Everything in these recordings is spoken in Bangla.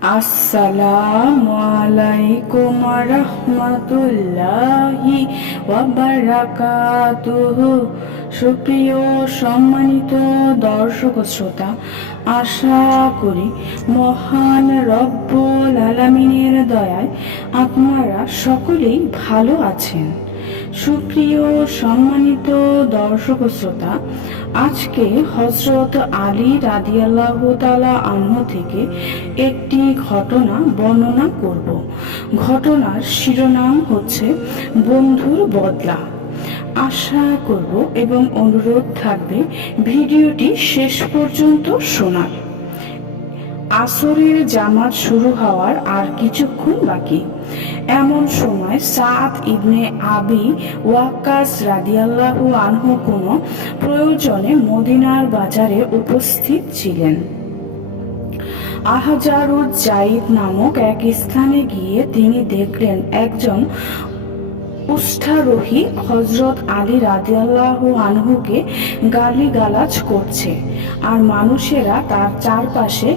আসসালামু আলাইকুম রহমতুল্লাহি ওয়াবারাকাতুহু সুপ্রিয় সম্মানিত দর্শক শ্রোতা, আশা করি মহান রব্বুল আলামিনের দয়ায় আপনারা সকলেই ভালো আছেন। সুপ্রিয় সম্মানিত দর্শক শ্রোতা, আজকে হজরত আলী রাদিয়াল্লাহ তালা আহ্ন থেকে একটি ঘটনা বর্ণনা করব। ঘটনার শিরোনাম হচ্ছে বন্ধুর বদলা। আশা করব এবং অনুরোধ থাকবে ভিডিওটি শেষ পর্যন্ত শোনার। আসরের জামাত শুরু হওয়ার আর কিছুক্ষণ বাকি। এমন সময় সাদ ইবনে আবি ওয়াক্কাস রাদিয়াল্লাহু আনহু কোনো প্রয়োজনে মদিনার বাজারে উপস্থিত ছিলেন। আহাজারুজ জাইদ নামক এক স্থানে গিয়ে তিনি দেখলেন একজন উষ্ঠারোহী হজরত আলী রাদিয়াল্লাহ আনহুকে গালিগালাজ করছে আর মানুষেরা তার চারপাশে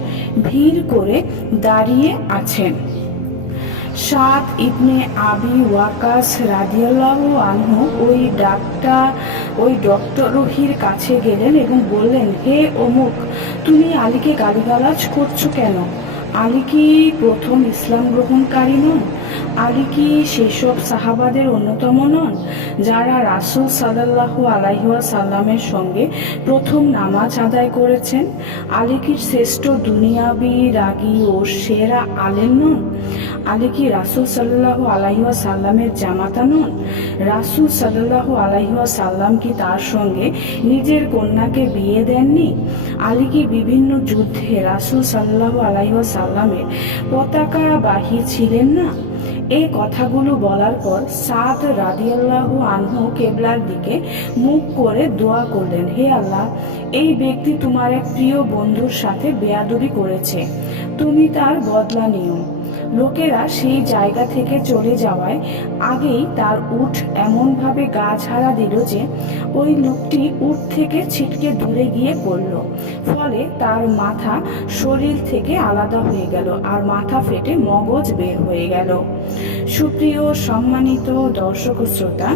ভিড় করে দাঁড়িয়ে আছেন। সাত ইবনে আবি ওয়াকাস রাদিয়াল্লাহু আনহু ওই ডাক্তার, ওই ডক্টরহির কাছে গেলেন এবং বললেন, হে অমুক, তুমি আলীকে গালিগালাজ করছ কেন? আলী কি প্রথম ইসলাম গ্রহণকারী নন? আলী কি সেসব সাহাবাদের অন্যতম নন? যারা রাসুল সাল্লাহ আলাইহুয়া সাল্লামের সঙ্গে প্রথম নামাজ আদায় করেছেন, আলী কি শ্রেষ্ঠ দুনিয়াবি রাগী ও সেরা আলেন নন? আলী কি রাসুল সাল্লাহ আলাইহুয়া সাল্লামের জামাতা নন? রাসুল সাল্লাহ আলাইহুয়া সাল্লাম কি তার সঙ্গে নিজের কন্যাকে বিয়ে দেননি? আলী কি বিভিন্ন যুদ্ধে রাসুল সাল্লাহ আলাইহুয়া সাল্লামের পতাকা বাহী ছিলেন না? এই কথাগুলো বলার পর সাদ রাদিয়াল্লাহু আনহু কেবলার দিকে মুখ করে দোয়া করলেন, হে আল্লাহ, এই ব্যক্তি তোমার এক প্রিয় বন্ধুর সাথে বেয়াদবি করেছে। তুমি তার বদলা নিও। লোকেরা সেই জায়গা থেকে চলে যাওয়ায় আগেই তার উঠ এমনভাবে গা ছাড়া দিল যে ওই লোকটি উঠ থেকে ছিটকে দূরে গিয়ে পড়ল। ফলে তার মাথা শরীর থেকে আলাদা হয়ে গেল আর মাথা ফেটে মগজ বের হয়ে গেল। সুপ্রিয়, সম্মানিত দর্শক শ্রোতা